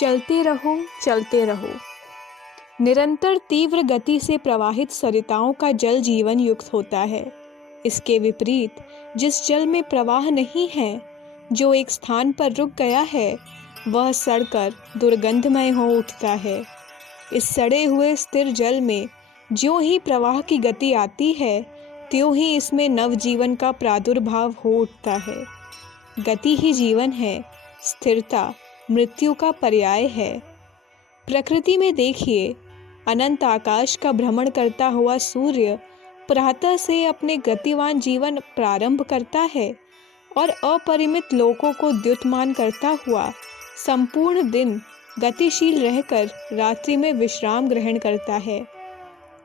चलते रहो, चलते रहो। निरंतर तीव्र गति से प्रवाहित सरिताओं का जल जीवन युक्त होता है। इसके विपरीत जिस जल में प्रवाह नहीं है, जो एक स्थान पर रुक गया है, वह सड़कर दुर्गंधमय हो उठता है। इस सड़े हुए स्थिर जल में ज्यों ही प्रवाह की गति आती है, त्यों ही इसमें नवजीवन का प्रादुर्भाव हो उठता है। गति ही जीवन है, स्थिरता मृत्यु का पर्याय है। प्रकृति में देखिए, अनंत आकाश का भ्रमण करता हुआ सूर्य प्रातः से अपने गतिवान जीवन प्रारंभ करता है और अपरिमित लोकों को द्युतमान करता हुआ संपूर्ण दिन गतिशील रहकर रात्रि में विश्राम ग्रहण करता है।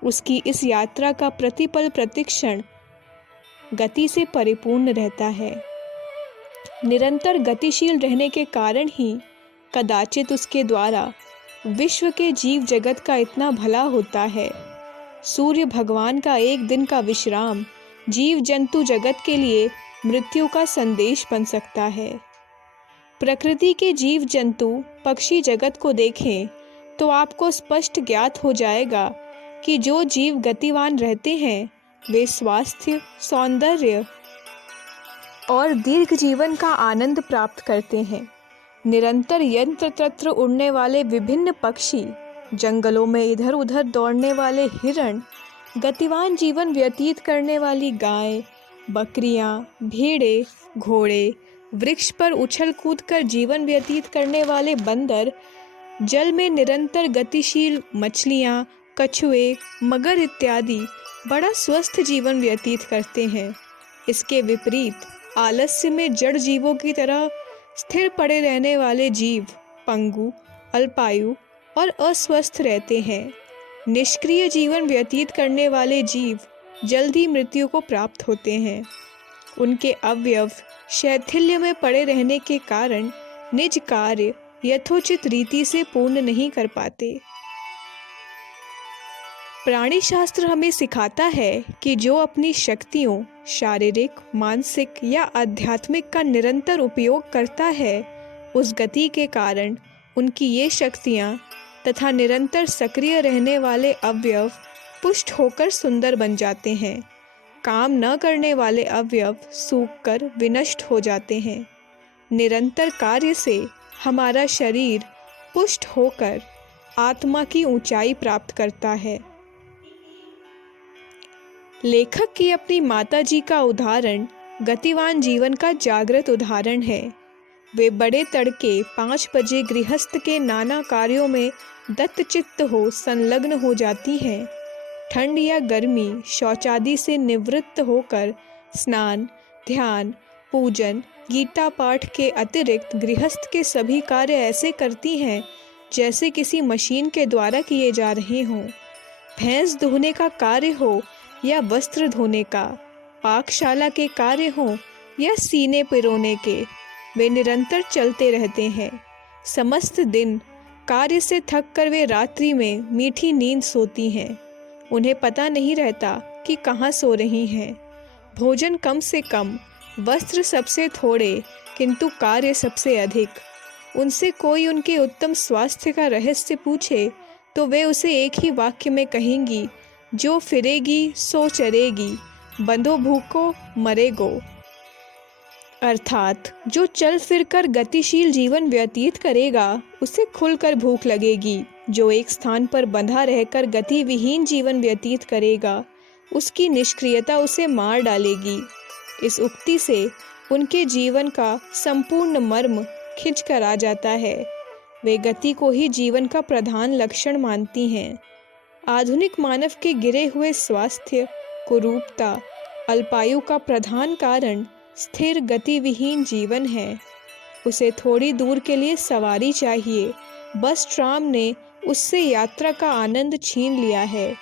उसकी इस यात्रा का प्रतिपल प्रतिक्षण गति से परिपूर्ण रहता है। निरंतर गतिशील रहने के कारण ही कदाचित उसके द्वारा विश्व के जीव जगत का इतना भला होता है। सूर्य भगवान का एक दिन का विश्राम जीव जंतु जगत के लिए मृत्यु का संदेश बन सकता है। प्रकृति के जीव जंतु पक्षी जगत को देखें तो आपको स्पष्ट ज्ञात हो जाएगा कि जो जीव गतिवान रहते हैं वे स्वास्थ्य, सौंदर्य और दीर्घ जीवन का आनंद प्राप्त करते हैं। निरंतर यंत्र तंत्र उड़ने वाले विभिन्न पक्षी, जंगलों में इधर उधर दौड़ने वाले हिरण, गतिवान जीवन व्यतीत करने वाली गाय, बकरियां, भेड़े, घोड़े, वृक्ष पर उछल कूद कर जीवन व्यतीत करने वाले बंदर, जल में निरंतर गतिशील मछलियां, कछुए, मगर इत्यादि बड़ा स्वस्थ जीवन व्यतीत करते हैं। इसके विपरीत आलस्य में जड़ जीवों की तरह स्थिर पड़े रहने वाले जीव पंगु, अल्पायु और अस्वस्थ रहते हैं। निष्क्रिय जीवन व्यतीत करने वाले जीव जल्द ही मृत्यु को प्राप्त होते हैं। उनके अवयव शैथिल्य में पड़े रहने के कारण निज कार्य यथोचित रीति से पूर्ण नहीं कर पाते। प्राणी शास्त्र हमें सिखाता है कि जो अपनी शक्तियों, शारीरिक, मानसिक या आध्यात्मिक का निरंतर उपयोग करता है, उस गति के कारण उनकी ये शक्तियाँ तथा निरंतर सक्रिय रहने वाले अवयव पुष्ट होकर सुंदर बन जाते हैं। काम न करने वाले अवयव सूखकर विनष्ट हो जाते हैं। निरंतर कार्य से हमारा शरीर पुष्ट होकर आत्मा की ऊंचाई प्राप्त करता है। लेखक की अपनी माताजी का उदाहरण गतिवान जीवन का जागृत उदाहरण है। वे बड़े तड़के 5 बजे गृहस्थ के नाना कार्यों में दत्तचित्त हो संलग्न हो जाती हैं। ठंड या गर्मी शौचादि से निवृत्त होकर स्नान, ध्यान, पूजन, गीता पाठ के अतिरिक्त गृहस्थ के सभी कार्य ऐसे करती हैं जैसे किसी मशीन के द्वारा किए जा रहे हों। भैंस धोने का कार्य हो या वस्त्र धोने का, पाकशाला के कार्य हों या सीने पिरोने के, वे निरंतर चलते रहते हैं। समस्त दिन कार्य से थक कर वे रात्रि में मीठी नींद सोती हैं। उन्हें पता नहीं रहता कि कहाँ सो रही हैं। भोजन कम से कम, वस्त्र सबसे थोड़े, किंतु कार्य सबसे अधिक। उनसे कोई उनके उत्तम स्वास्थ्य का रहस्य पूछे तो वे उसे एक ही वाक्य में कहेंगी, जो फिरेगी सो चरेगी, बंधो भूखो मरेगो। अर्थात जो चल फिरकर गतिशील जीवन व्यतीत करेगा उसे खुलकर भूख लगेगी। जो एक स्थान पर बंधा रहकर गति विहीन जीवन व्यतीत करेगा उसकी निष्क्रियता उसे मार डालेगी। इस उक्ति से उनके जीवन का संपूर्ण मर्म खिंच कर आ जाता है। वे गति को ही जीवन का प्रधान लक्षण मानती हैं। आधुनिक मानव के गिरे हुए स्वास्थ्य, कुरूपता, अल्पायु का प्रधान कारण स्थिर गति विहीन जीवन है। उसे थोड़ी दूर के लिए सवारी चाहिए, बस ट्राम ने उससे यात्रा का आनंद छीन लिया है।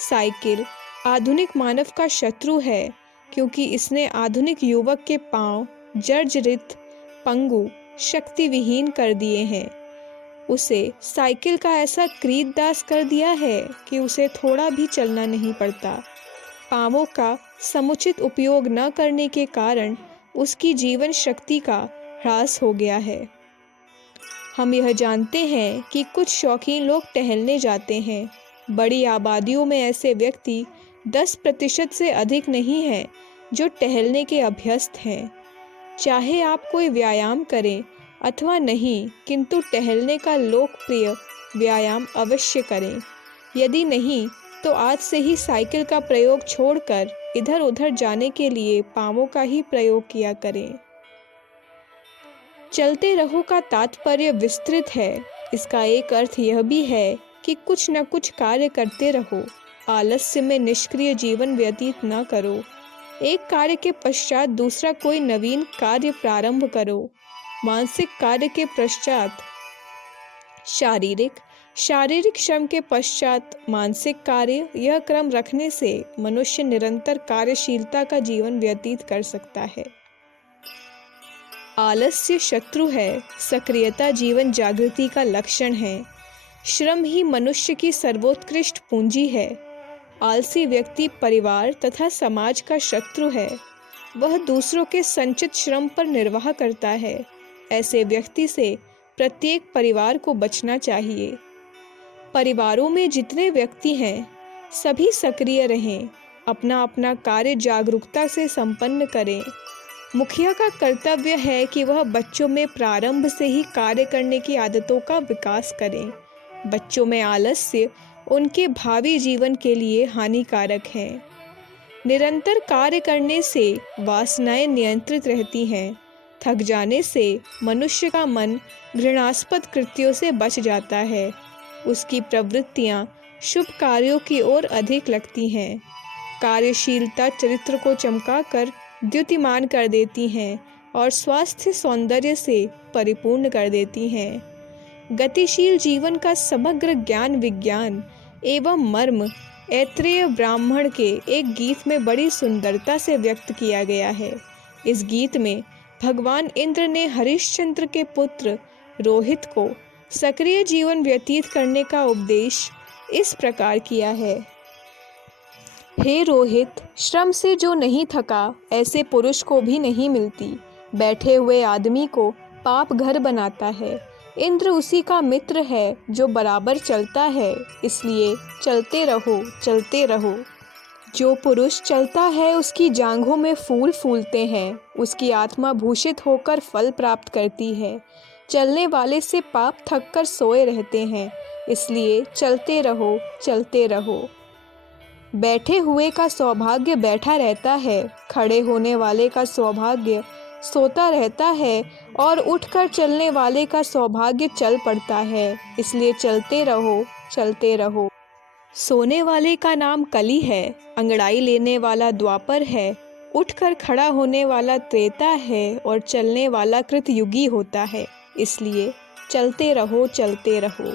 साइकिल आधुनिक मानव का शत्रु है, क्योंकि इसने आधुनिक युवक के पांव जर्जरित, पंगु, शक्ति विहीन कर दिए हैं। उसे साइकिल का ऐसा क्रीतदास कर दिया है कि उसे थोड़ा भी चलना नहीं पड़ता। पांवों का समुचित उपयोग न करने के कारण उसकी जीवन शक्ति का ह्रास हो गया है। हम यह जानते हैं कि कुछ शौकीन लोग टहलने जाते हैं। बड़ी आबादियों में ऐसे व्यक्ति 10% से अधिक नहीं हैं जो टहलने के अभ्यस्त हैं। चाहे आप कोई व्यायाम करें अथवा नहीं, किंतु टहलने का लोकप्रिय व्यायाम अवश्य करें। यदि नहीं तो आज से ही साइकिल का प्रयोग छोड़कर इधर उधर जाने के लिए पांवों का ही प्रयोग किया करें। चलते रहो का तात्पर्य विस्तृत है। इसका एक अर्थ यह भी है कि कुछ न कुछ कार्य करते रहो। आलस्य में निष्क्रिय जीवन व्यतीत न करो। एक कार्य के पश्चात दूसरा कोई नवीन कार्य प्रारंभ करो। मानसिक कार्य के पश्चात शारीरिक श्रम के पश्चात मानसिक कार्य, यह क्रम रखने से मनुष्य निरंतर कार्यशीलता का जीवन व्यतीत कर सकता है। आलस्य शत्रु है, सक्रियता जीवन जागृति का लक्षण है। श्रम ही मनुष्य की सर्वोत्कृष्ट पूंजी है। आलसी व्यक्ति परिवार तथा समाज का शत्रु है। वह दूसरों के संचित श्रम पर निर्वाह करता है। ऐसे व्यक्ति से प्रत्येक परिवार को बचना चाहिए। परिवारों में जितने व्यक्ति हैं, सभी सक्रिय रहें। अपना अपना कार्य जागरूकता से संपन्न करें। मुखिया का कर्तव्य है कि वह बच्चों में प्रारंभ से ही कार्य करने की आदतों का विकास करें। बच्चों में आलस्य उनके भावी जीवन के लिए हानिकारक है। निरंतर कार्य करने से वासनाएं नियंत्रित रहती हैं। थक जाने से मनुष्य का मन घृणास्पद कृत्यों से बच जाता है। उसकी प्रवृत्तियां शुभ कार्यों की ओर अधिक लगती हैं। कार्यशीलता चरित्र को चमकाकर द्युतिमान कर देती हैं और स्वास्थ्य सौंदर्य से परिपूर्ण कर देती हैं। गतिशील जीवन का समग्र ज्ञान विज्ञान एवं मर्म ऐत्रेय ब्राह्मण के एक गीत में बड़ी सुंदरता से व्यक्त किया गया है। इस गीत में भगवान इंद्र ने हरिश्चंद्र के पुत्र रोहित को सक्रिय जीवन व्यतीत करने का उपदेश इस प्रकार किया है। हे रोहित, श्रम से जो नहीं थका ऐसे पुरुष को भी नहीं मिलती। बैठे हुए आदमी को पाप घर बनाता है। इंद्र उसी का मित्र है जो बराबर चलता है, इसलिए चलते रहो, चलते रहो। जो पुरुष चलता है उसकी जांघों में फूल फूलते हैं। उसकी आत्मा भूषित होकर फल प्राप्त करती है। चलने वाले से पाप थक कर सोए रहते हैं, इसलिए चलते रहो, चलते रहो। बैठे हुए का सौभाग्य बैठा रहता है, खड़े होने वाले का सौभाग्य सोता रहता है और उठकर चलने वाले का सौभाग्य चल पड़ता है, इसलिए चलते रहो, चलते रहो। सोने वाले का नाम कली है, अंगड़ाई लेने वाला द्वापर है, उठकर खड़ा होने वाला त्रेता है और चलने वाला कृतयुगी होता है, इसलिए चलते रहो, चलते रहो।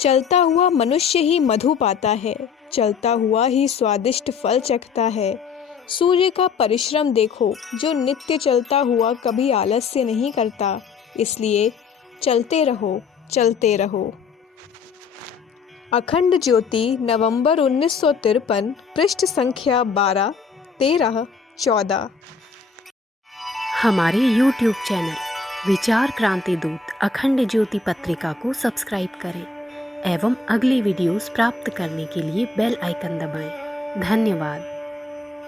चलता हुआ मनुष्य ही मधु पाता है, चलता हुआ ही स्वादिष्ट फल चखता है। सूर्य का परिश्रम देखो, जो नित्य चलता हुआ कभी आलस्य नहीं करता, इसलिए चलते रहो, चलते रहो। अखंड ज्योति, नवंबर 1953, पृष्ठ संख्या 12, 13, 14। हमारे YouTube चैनल विचार क्रांति दूत अखंड ज्योति पत्रिका को सब्सक्राइब करें एवं अगली वीडियोस प्राप्त करने के लिए बेल आइकन दबाएं। धन्यवाद।